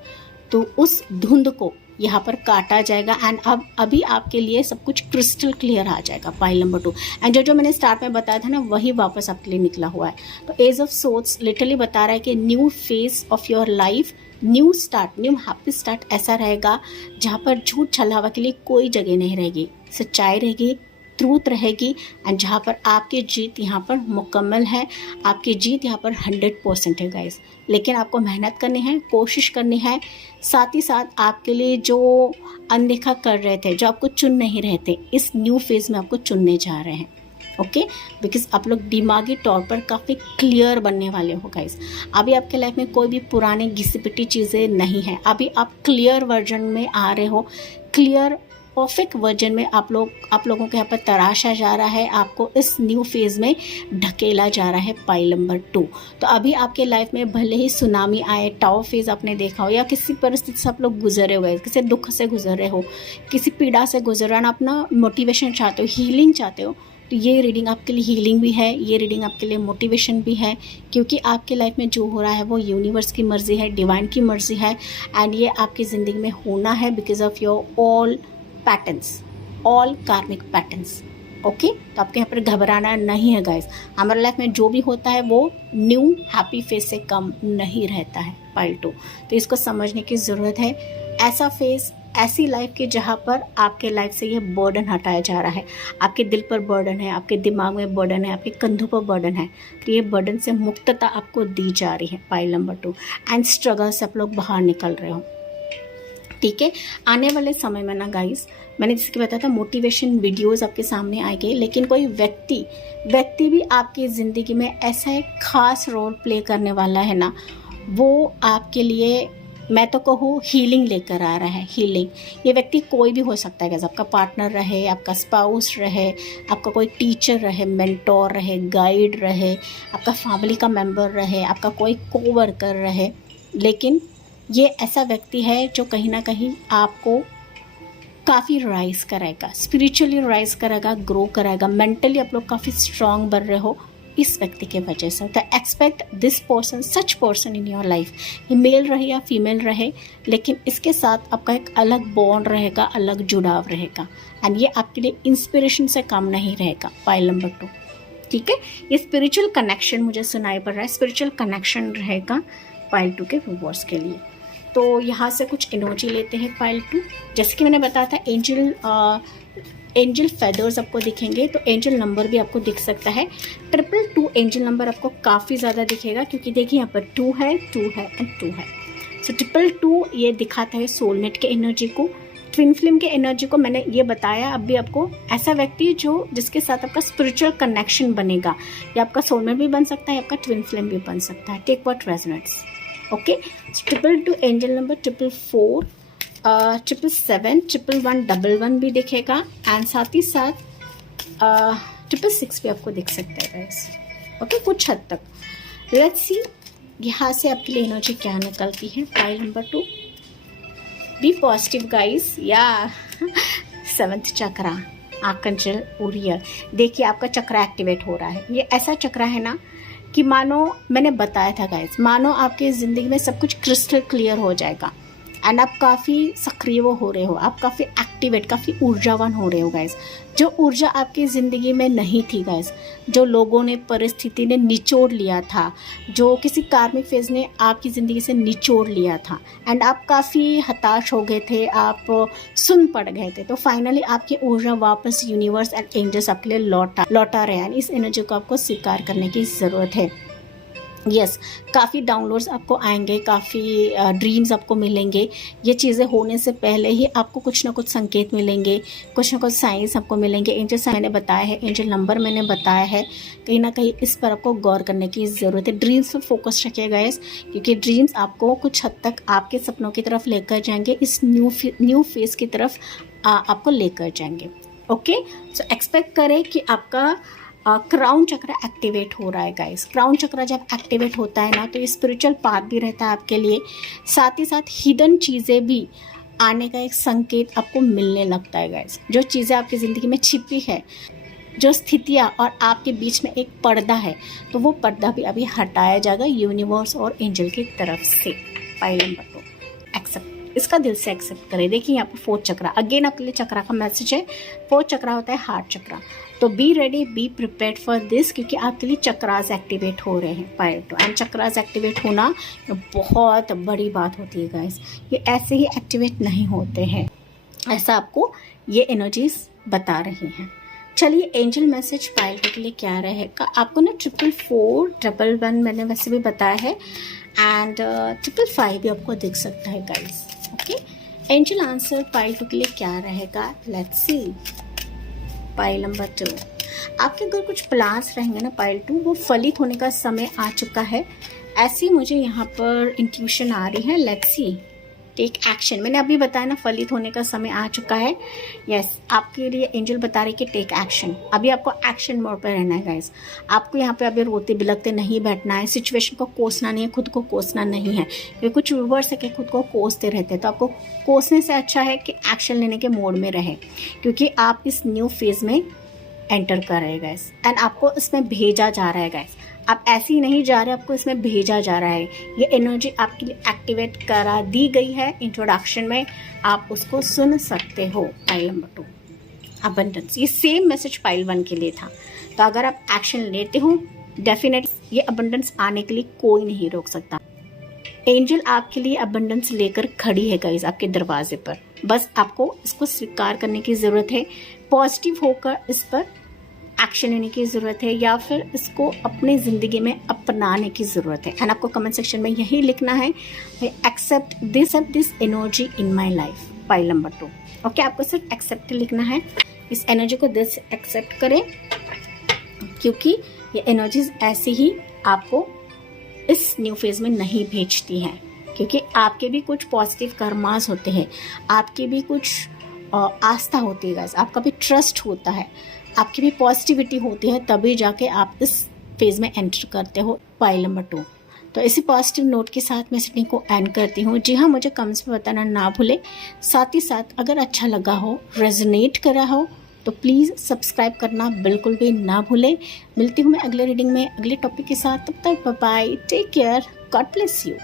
तो उस धुंध को यहाँ पर काटा जाएगा। एंड अब अभी आपके लिए सब कुछ क्रिस्टल क्लियर आ जाएगा। Pile number 2। एंड जो मैंने स्टार्ट में बताया था ना, वही वापस आपके लिए निकला हुआ है। तो एज ऑफ सोर्स लिटरली बता रहा है कि new phase of your life, new start, new happy start ऐसा रहेगा जहाँ पर झूठ छलावा के लिए कोई जगह नहीं रहेगी, सच्चाई रहेगी, ट्रूथ रहेगी। एंड जहाँ पर आपकी जीत यहाँ पर मुकम्मल है, आपकी जीत यहाँ पर 100% है गाइस। लेकिन आपको मेहनत करनी है, कोशिश करनी है। साथ ही साथ आपके लिए जो अनदेखा कर रहे थे, जो आपको चुन नहीं रहे थे, इस न्यू फेज़ में आपको चुनने जा रहे हैं। ओके, बिकॉज आप लोग दिमागी तौर पर काफ़ी क्लियर बनने वाले हो गाइस। अभी आपके लाइफ में कोई भी पुराने घिसी पिटी चीज़ें नहीं है। अभी आप क्लियर वर्जन में आ रहे हो, क्लियर परफेक्ट वर्जन में आप लोगों के यहाँ पर तराशा जा रहा है, आपको इस न्यू फेज़ में ढकेला जा रहा है। Pile number 2। तो अभी आपके लाइफ में भले ही सुनामी आए, टावर फेज़ आपने देखा हो, या किसी परिस्थिति से आप लोग गुजरे हुए, किसी दुख से गुजरे हो, किसी पीड़ा से गुजर रहे हो, अपना मोटिवेशन चाहते हो, हीलिंग चाहते हो, तो ये रीडिंग आपके लिए हीलिंग भी है, ये रीडिंग आपके लिए मोटिवेशन भी है। क्योंकि आपके लाइफ में जो हो रहा है वो यूनिवर्स की मर्ज़ी है, डिवाइन की मर्ज़ी है। एंड ये आपकी ज़िंदगी में होना है because of your all patterns, all कार्मिक पैटर्न्स। ओके, तो आपके यहाँ पर घबराना नहीं है गाइस। हमारे लाइफ में जो भी होता है वो न्यू हैप्पी फेज से कम नहीं रहता है। पाइल 2। तो इसको समझने की ज़रूरत है। ऐसा फेज, ऐसी लाइफ के जहाँ पर आपके लाइफ से ये बर्डन हटाया जा रहा है। आपके दिल पर बर्डन है, आपके दिमाग में बर्डन है, आपके कंधों पर बर्डन है, तो ये बर्डन से मुक्तता आपको दी जा रही है। Pile number 2। एंड स्ट्रगल से आप लोग बाहर निकल रहे हो। ठीक है, आने वाले समय में ना गाइस, मैंने जैसे कि बताया था मोटिवेशन वीडियोस आपके सामने आएंगे, लेकिन कोई व्यक्ति भी आपकी ज़िंदगी में ऐसा एक खास रोल प्ले करने वाला है ना, वो आपके लिए मैं तो कहूँ हीलिंग लेकर आ रहा है। हीलिंग, ये व्यक्ति कोई भी हो सकता है गाइस। आपका पार्टनर रहे, आपका स्पाउस रहे, आपका कोई टीचर रहे, मेंटोर रहे, गाइड रहे, आपका फैमिली का मेंबर रहे, आपका कोई कोवर्कर रहे, लेकिन ये ऐसा व्यक्ति है जो कहीं ना कहीं आपको काफ़ी राइज कराएगा, स्पिरिचुअली राइज कराएगा, ग्रो कराएगा। मेंटली आप लोग काफ़ी स्ट्रांग बन रहे हो इस व्यक्ति के वजह से। तो expect this person, such person in your life, ये मेल रहे या फीमेल रहे, लेकिन इसके साथ आपका एक अलग बॉन्ड रहेगा, अलग जुड़ाव रहेगा। एंड ये आपके लिए इंस्पिरेशन से कम नहीं रहेगा। Pile number 2। ठीक है, ये स्पिरिचुअल कनेक्शन मुझे सुनाई पड़ रहा है, स्पिरिचुअल कनेक्शन रहेगा पाइल 2 के व्यूअर्स के लिए। तो यहाँ से कुछ एनर्जी लेते हैं पाइल 2। जैसे कि मैंने बताया था एंजल फेदर्स आपको दिखेंगे, तो एंजल नंबर भी आपको दिख सकता है। 222 एंजल नंबर आपको काफ़ी ज़्यादा दिखेगा, क्योंकि देखिए यहाँ पर 2 है, 2 है एंड 2 है। सो 222 ये दिखाता है सोलमेट के एनर्जी को, ट्विन फ्लेम के एनर्जी को। मैंने ये बताया अभी आपको, ऐसा व्यक्ति जिसके साथ आपका स्पिरिचुअल कनेक्शन बनेगा, या आपका सोलमेट भी बन सकता है, आपका ट्विन फ्लेम भी बन सकता है। Take what resonates. Okay, 222 angel number, 444, 777, 111 भी दिखेगा। एंड साथ ही साथ 666 भी आपको दिख सकता है गाइस। ओके, कुछ हद तक। लेट्स सी यहाँ से आपके लिए एनर्जी क्या निकलती है। Pile number 2, be positive guys. या 7th चक्रा, आर्कएंजल ऊरियल। देखिए आपका चक्रा एक्टिवेट हो रहा है। ये ऐसा चक्रा है ना कि मानो मैंने बताया था गाइस, मानो आपकी ज़िंदगी में सब कुछ क्रिस्टल क्लियर हो जाएगा एंड आप काफ़ी सक्रिय हो रहे हो, आप काफ़ी एक्टिवेट, काफ़ी ऊर्जावान हो रहे हो गाइस। जो ऊर्जा आपकी ज़िंदगी में नहीं थी गाइस, जो लोगों ने, परिस्थिति ने निचोड़ लिया था, जो किसी कार्मिक फेज ने आपकी ज़िंदगी से निचोड़ लिया था एंड आप काफ़ी हताश हो गए थे, आप सुन पड़ गए थे, तो फाइनली आपकी ऊर्जा वापस यूनिवर्स एंड एंजल्स आपके लिए लौटा रहे हैं। इस एनर्जी को आपको स्वीकार करने की ज़रूरत है। यस, काफ़ी डाउनलोड्स आपको आएंगे, काफ़ी ड्रीम्स आपको मिलेंगे। ये चीज़ें होने से पहले ही आपको कुछ ना कुछ संकेत मिलेंगे, कुछ ना कुछ साइंस आपको मिलेंगे। एंजल मैंने बताया है, एंजल नंबर मैंने बताया है, कहीं ना कहीं इस पर आपको गौर करने की ज़रूरत है। ड्रीम्स पर फोकस रखिएगा इस, क्योंकि ड्रीम्स आपको कुछ हद तक आपके सपनों की तरफ लेकर जाएंगे, इस न्यू फेज की तरफ आपको लेकर जाएंगे। ओके, सो एक्सपेक्ट करें कि आपका क्राउन चक्र एक्टिवेट हो रहा है गाइस। क्राउन चक्र जब एक्टिवेट होता है ना, तो ये स्पिरिचुअल पाथ भी रहता है आपके लिए, साथ ही साथ हिडन चीज़ें भी आने का एक संकेत आपको मिलने लगता है गाइस। जो चीज़ें आपकी ज़िंदगी में छिपी है, जो स्थितियाँ और आपके बीच में एक पर्दा है, तो वो पर्दा भी अभी हटाया जाएगा यूनिवर्स और एंजल की तरफ से। पाइल नंबर 2, एक्सेप्ट, इसका दिल से एक्सेप्ट करें। देखिए यहाँ पर 4th चक्रा, अगेन आपके लिए चक्रा का मैसेज है। 4th चक्रा होता है हार्ट चक्रा। तो B ready, be prepared for this, क्योंकि आपके लिए चक्रास एक्टिवेट हो रहे हैं। पाइल 2, एंड चक्रास एक्टिवेट होना बहुत बड़ी बात होती है गाइस। ये ऐसे ही एक्टिवेट नहीं होते हैं, ऐसा आपको ये एनर्जीज बता रही हैं। चलिए एंजल मैसेज पाइल के लिए क्या रहेगा। आपको ना 444, 111 मैंने वैसे भी बताया है, एंड 555 भी आपको दिख सकता है guys. Okay, angel answer pile 2 के लिए क्या रहेगा, लेट्स सी। पाइल नंबर 2, आपके अगर कुछ प्लान्स रहेंगे ना पाइल 2, वो फलित होने का समय आ चुका है, ऐसी मुझे यहाँ पर इंट्यूशन आ रही है। Let's see, take action. मैंने अभी बताया ना, फलित होने का समय आ चुका है। यस, आपके लिए एंजल बता रही कि टेक एक्शन। अभी आपको एक्शन मोड पर रहना है गाइस। आपको यहाँ पे अभी रोते बिलखते नहीं बैठना है, सिचुएशन को कोसना नहीं है, खुद को कोसना नहीं है। क्योंकि कुछ व्यूअर्स है कि खुद को कोसते रहते हैं, तो आपको कोसने से अच्छा है कि एक्शन लेने के मोड में रहे, क्योंकि आप इस न्यू फेज में एंटर कर रहे हैं गाइस, एंड आपको इसमें भेजा जा रहा है गाइस। आप ऐसे ही नहीं जा रहे, आपको इसमें भेजा जा रहा है। ये एनर्जी आपके लिए एक्टिवेट करा दी गई है इंट्रोडक्शन में, आप उसको सुन सकते हो। पाइल नंबर 2, अबंडेंस, ये सेम मैसेज पाइल 1 के लिए था। तो अगर आप एक्शन लेते हो, डेफिनेट ये अबंडेंस आने के लिए कोई नहीं रोक सकता। एंजल आपके लिए अबंडेंस लेकर खड़ी है गाइस आपके दरवाजे पर, बस आपको इसको स्वीकार करने की ज़रूरत है, पॉजिटिव होकर इस पर एक्शन लेने की ज़रूरत है, या फिर इसको अपने ज़िंदगी में अपनाने की ज़रूरत है। एंड आपको कमेंट सेक्शन में यही लिखना है, accept this energy in my life. Pile number 2, okay, आपको सिर्फ एक्सेप्ट लिखना है, इस एनर्जी को दिल से एक्सेप्ट करें, क्योंकि ये एनर्जीज ऐसे ही आपको इस न्यू फेज में नहीं भेजती हैं, क्योंकि आपके भी कुछ पॉजिटिव कर्मास होते हैं, आपकी भी कुछ आस्था होती है गाइस, आपका भी ट्रस्ट होता है, आपकी भी पॉजिटिविटी होती है, तभी जाके आप इस फेज में एंटर करते हो। पाइल नंबर 2, तो इसी पॉजिटिव नोट के साथ मैं सिडनी को एंड करती हूँ। जी हाँ, मुझे कमेंट्स में बताना ना भूले, साथ ही साथ अगर अच्छा लगा हो, रेजोनेट करा हो, तो प्लीज़ सब्सक्राइब करना बिल्कुल भी ना भूलें। मिलती हूँ मैं अगले रीडिंग में अगले टॉपिक के साथ, तब तक bye bye, take care, God bless you.